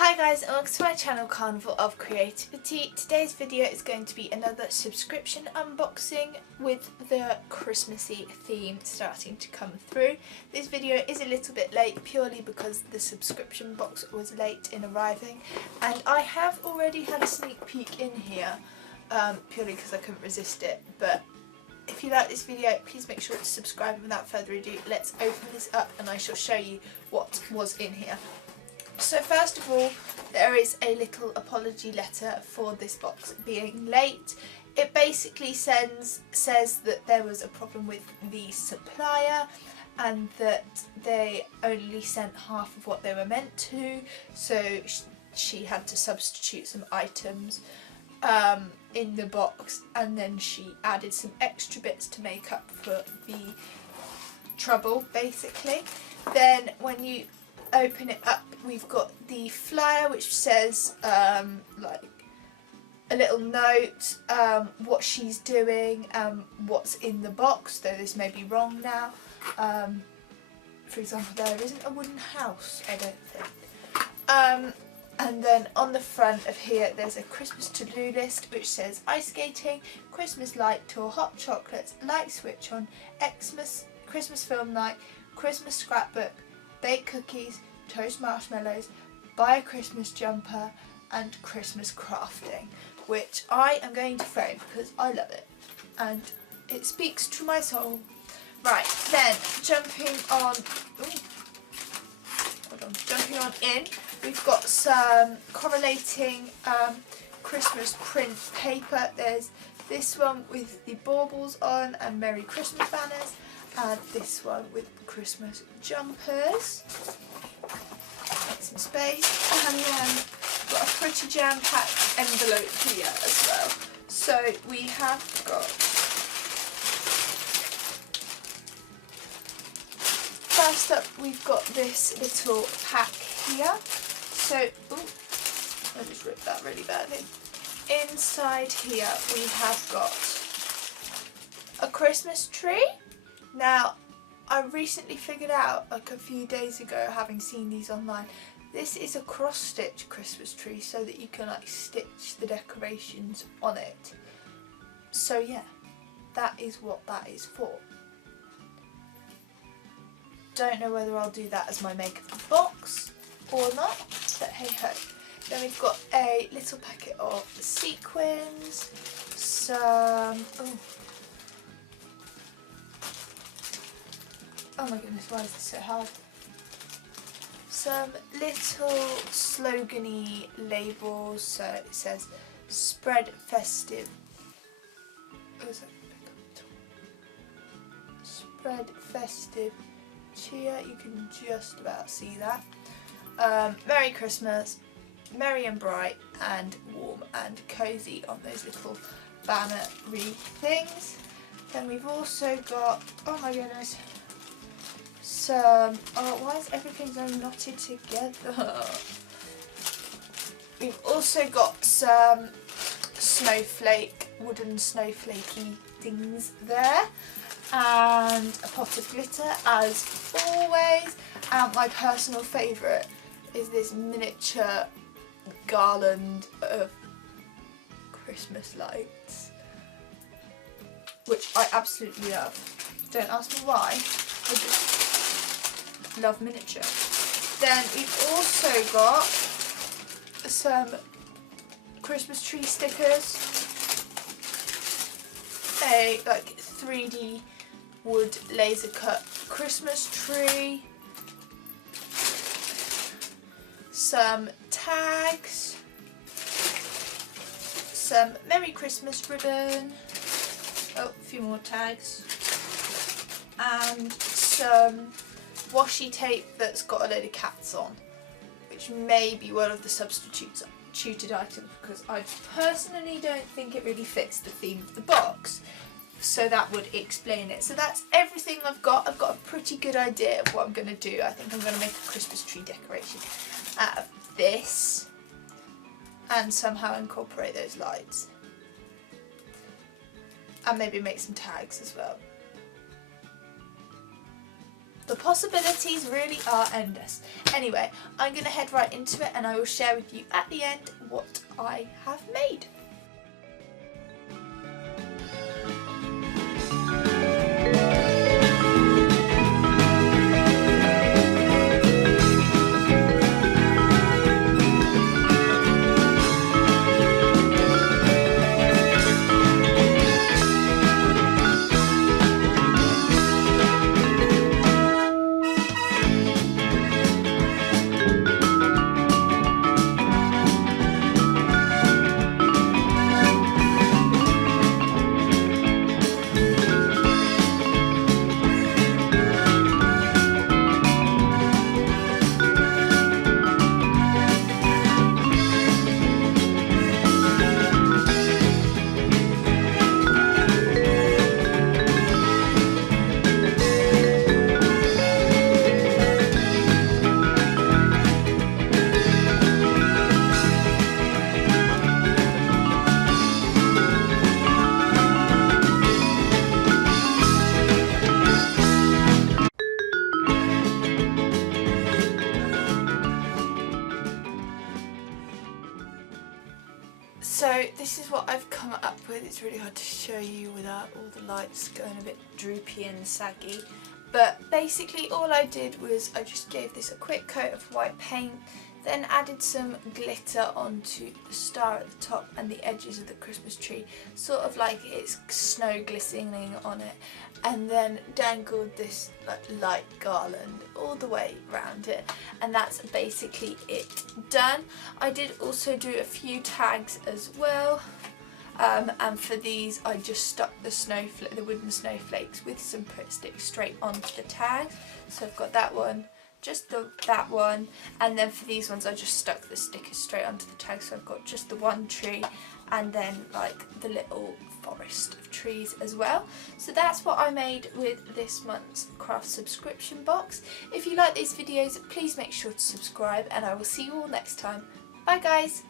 Hi guys, and welcome to my channel Carnival of Creativity. Today's video is going to be another subscription unboxing with the Christmassy theme starting to come through. This video is a little bit late purely because the subscription box was late in arriving, and I have already had a sneak peek in here purely because I couldn't resist it. But if you like this video, please make sure to subscribe, and without further ado, let's open this up and I shall show you what was in here. So first of all, there is a little apology letter for this box being late. It basically says that there was a problem with the supplier and that they only sent half of what they were meant to, so she had to substitute some items in the box, and then she added some extra bits to make up for the trouble basically. Then when you open it up, we've got the flyer which says like a little note, what she's doing, what's in the box, though this may be wrong now. For example, there isn't a wooden house, I don't think. And then on the front of here there's a Christmas to-do list which says ice skating, Christmas light tour, hot chocolates, light switch on, Xmas, Christmas film night, Christmas scrapbook, baked cookies, toast marshmallows, buy a Christmas jumper, and Christmas crafting, which I am going to frame because I love it and it speaks to my soul. Right, then jumping on in, we've got some correlating Christmas print paper. There's this one with the baubles on and Merry Christmas banners, and this one with Christmas jumpers. Make some space, and then got a pretty jam-packed envelope here as well. So we have got, first up we've got this little pack here. So, I just ripped that really badly. Inside here we have got a Christmas tree. Now, I recently figured out, like a few days ago, having seen these online, this is a cross-stitch Christmas tree so that you can like stitch the decorations on it. So yeah, that is what that is for. Don't know whether I'll do that as my make of the box or not, but hey ho. Then we've got a little packet of sequins, some, oh my goodness, why is this so hard? Some little slogan-y labels, so it says spread festive, spread festive cheer, you can just about see that. Merry Christmas, merry and bright and warm and cosy on those little banner-y things. Then we've also got, oh my goodness, why is everything so knotted together? We've also got some wooden snowflakey things there, and a pot of glitter as always, and my personal favourite is this miniature garland of Christmas lights, which I absolutely love. Don't ask me why, I just love miniature. Then we've also got some Christmas tree stickers, a like 3D wood laser cut Christmas tree, some tags, some Merry Christmas ribbon, a few more tags, and some washi tape that's got a load of cats on, which may be one of the substituted items because I personally don't think it really fits the theme of the box, so that would explain it. So that's everything I've got. I've got a pretty good idea of what I'm going to do. I think I'm going to make a Christmas tree decoration out of this and somehow incorporate those lights, and maybe make some tags as well. The possibilities really are endless. Anyway, I'm going to head right into it and I will share with you at the end what I have made. So this is what I've come up with. It's really hard to show you without all the lights going a bit droopy and saggy. But basically all I did was I just gave this a quick coat of white paint, then added some glitter onto the star at the top and the edges of the Christmas tree, sort of like it's snow glistening on it, and then dangled this light garland all the way around it, and that's basically it done. I did also do a few tags as well, and for these I just stuck the wooden snowflakes with some Pritt stick straight onto the tag. So I've got that one, just that one, and then for these ones I just stuck the stickers straight onto the tag, so I've got just the one tree and then like the little forest of trees as well. So that's what I made with this month's craft subscription box. If you like these videos, please make sure to subscribe and I will see you all next time. Bye guys!